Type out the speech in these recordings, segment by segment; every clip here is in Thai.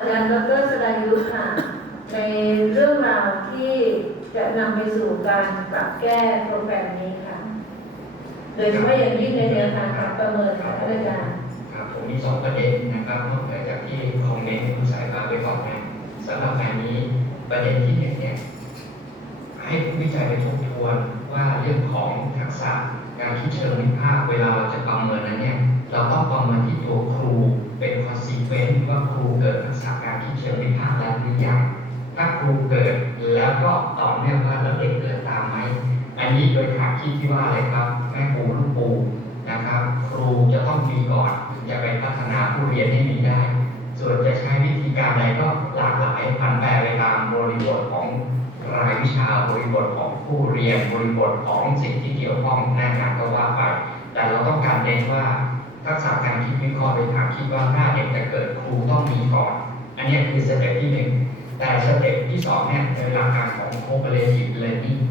อาจารย์ดรสรายุทธค่ะ ในเรื่องราวที่จะนำไปสู่การปรับแก้โปรแกรมนี้ค่ะ โดยเฉพาะอย่างยิ่งในแนวทางการประเมินค่ะท่านอาจารย์ครับผมมีสองประเด็นนะครับนอกเหนือจากที่คอมเมนต์คุณสายฟ้าไปก่อนนะสำหรับงานนี้ประเด็นที่หนึ่งเนี่ยให้ผู้วิจัยไปทบทวนว่าเรื่องของทักษะการคิดเชิงวิพากษ์เวลา ครูเกิดทักษะการคิดเชิงวิพากษ์แล้วหรือยังถ้าครูเกิดแล้วก็ต่อเนื่องว่าแล้วเด็กเกิดตามไหมอันนี้โดยขาดคิดที่ว่าอะไรครับแม่ครูลูกปูนะครับ ครูจะต้องมีก่อนถึงจะไปพัฒนาผู้เรียนให้มีได้ ส่วนจะใช้วิธีการใดก็หลากหลายพันแปรไปตามบริบทของรายวิชาบริบทของผู้เรียนบริบทของสิ่งที่เกี่ยวข้องหน้างานก็ว่าไป แต่เราต้องการเน้นว่า ทักษะการคิดวิเคราะห์โดยทางคิดว่าถ้าเด็กจะเกิดครูต้องมีก่อน อันนี้คือสเต็ปที่หนึ่งแต่สเต็ปที่สองเนี่ยในหลักการของ cooperative learning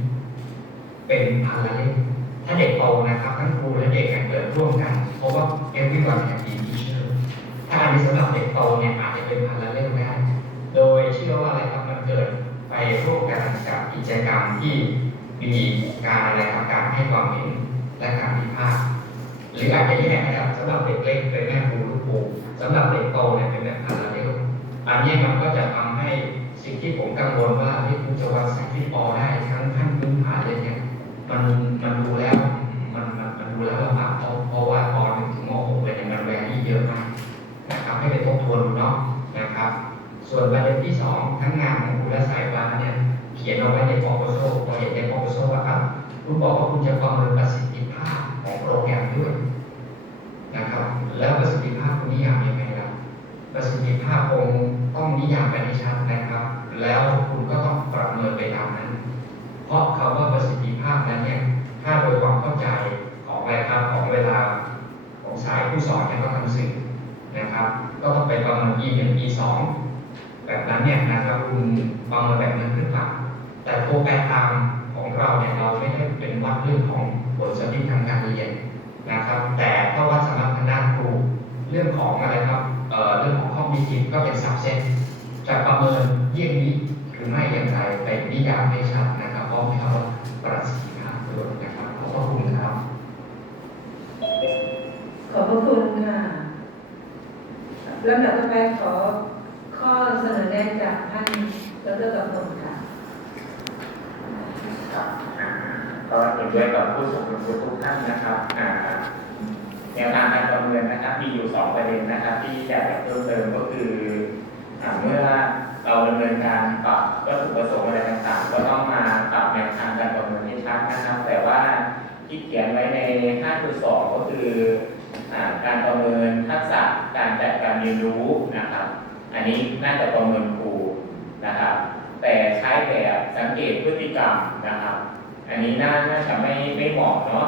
เป็นพาราเลถ้าเด็กโตนะครับทั้งครูและเด็กเกิดร่วมกัน เพราะว่า everyone can be teacher ถ้าอันนี้สำหรับเด็กโตเนี่ยอาจจะเป็นพาราเลลได้โดยเชื่อว่าอะไรครับมันเกิดไปร่วมกันกับกิจกรรมที่มีการอะไรครับการให้ความเห็นและการพิพากษ์หรืออาจจะแยกนะครับสำ หรับเด็กเล็กเป็นแม่ครูลูกครูสำหรับเด็กโตเนี่ยเป็นแบบพาราเลลอันนี้มันก็จะทำให้สิ่งที่ผมกังวลว่าที่คุณจะวัดสักที่ปอได้ทั้งขั้นพื้นฐานเลยเนี่ยมันมันดูแล้ว มันมันมันดูแล้วลำบากเพราะเพราะว่าตอหนึ่งถึงมหกเลยเนี่ยมันแวร์ที่เยอะมากนะครับให้ไปทบทวนดูเนาะนะครับ ส่วนประเด็นที่สองทั้งงานของคุณและสายฟ้าเนี่ยเขียนเอาไว้ใน proposal พอเห็นใน proposal ว่าครับคุณบอกว่าคุณจะประเมินประสิท งต้องนิยามไปให้ชัดนะครับ แล้วคุณก็ต้องประเมินไปตามนั้น เพราะคำว่าประสิทธิภาพนั้นเนี่ยถ้าโดยความเข้าใจของอะไรครับของเวลาของสายผู้สอนเนี่ยก็ทำสื่อนะครับ ก็ต้องไปประเมิน E หนึ่ง E สองแบบนั้นเนี่ยนะครับคุณประเมินแบบนั้นหรือเปล่าแต่โปรแกรตามของเราเนี่ยเราไม่ได้เป็นวัดเรื่องของผลสำลิดทางการเรียนนะครับ แต่ถ้าวัดสำหรับทางด้านครูเรื่องของอะไรครับ เอ่อเรื่องของข้อมีจิตก็เป็นสับเซตจะประเมินเยี่ยงนี้หรือไม่อย่างไรเป็นนิยามให้ชัดนะครับพร้อมให้เขาประสิทธิภาพด้วยนะครับขอบพระคุณครับ ขอบพระคุณค่ะลำดับต่อไปขอข้อเสนอแนะจากท่านดรกำพลค่ะครับก็เห็นด้วยกับผู้สมรู้ทุกท่านนะครับอ่า แนวทางการประเมินนะครับ มีอยู่สองประเด็นนะครับ ที่อยากจะเพิ่มเติมก็คือเมื่อเราดำเนินการปรับวัตถุประสงค์อะไรต่างๆ ก็ต้องมาปรับแนวทางการประเมินให้ชัดนะครับ แต่ว่าที่เขียนไว้ใน 5.2 ก็คือการประเมินทักษะการจัดการเรียนรู้นะครับ อันนี้น่าจะประเมินครูนะครับ แต่ใช้แบบสังเกตพฤติกรรมนะครับ อันนี้น่าน่าจะไม่ไม่เหมาะเนาะ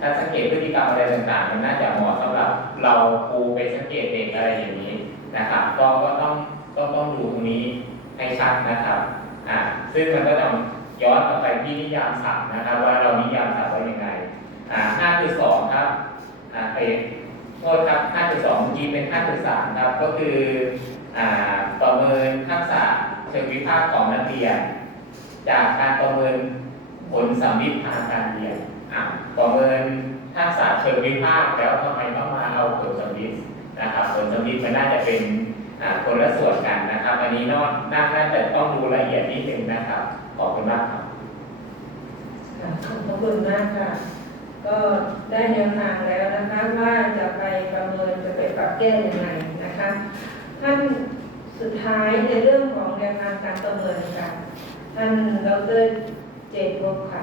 ถ้าสังเกตพฤติกรรมอะไรต่างๆมันน่าจะเหมาะสำหรับเราครูไปสังเกตเด็กอะไรอย่างนี้นะครับก็ก็ต้องก็ต้องดูตรงนี้ให้ชัดนะครับอ่าซึ่งมันก็ต้องย้อนกลับไปที่นิยามศัพท์นะครับ ว่าเรานิยามศัพท์ว่ายังไงอ่าห้าคือสองครับอ่าไปโทษครับห้าคือสองเมื่อกี้เป็นห้าคือสามครับก็คืออ่าประเมินทักษะเชิงวิพากษ์ของนักเรียน จากการประเมินผลสัมมิตทางการเรียน ประเมินทักษะเชิงวิพากษ์แล้วทำไมต้องมาเอาผลสัมมิตนะครับผลสัมมิตมันน่าจะเป็นคนละส่วนกันนะครับ อันนี้นอกน่าน่าจะต้องดูละเอียดนิดนึงนะครับ ขอบคุณมากครับขอบคุณมากค่ะ ก็ได้แนวทางแล้วนะคะว่าจะไปประเมินจะไปปรับแก้ยังไงนะคะท่านสุดท้ายในเรื่องของแนวทางการประเมินค่ะท่านดรเจตวบค่ะ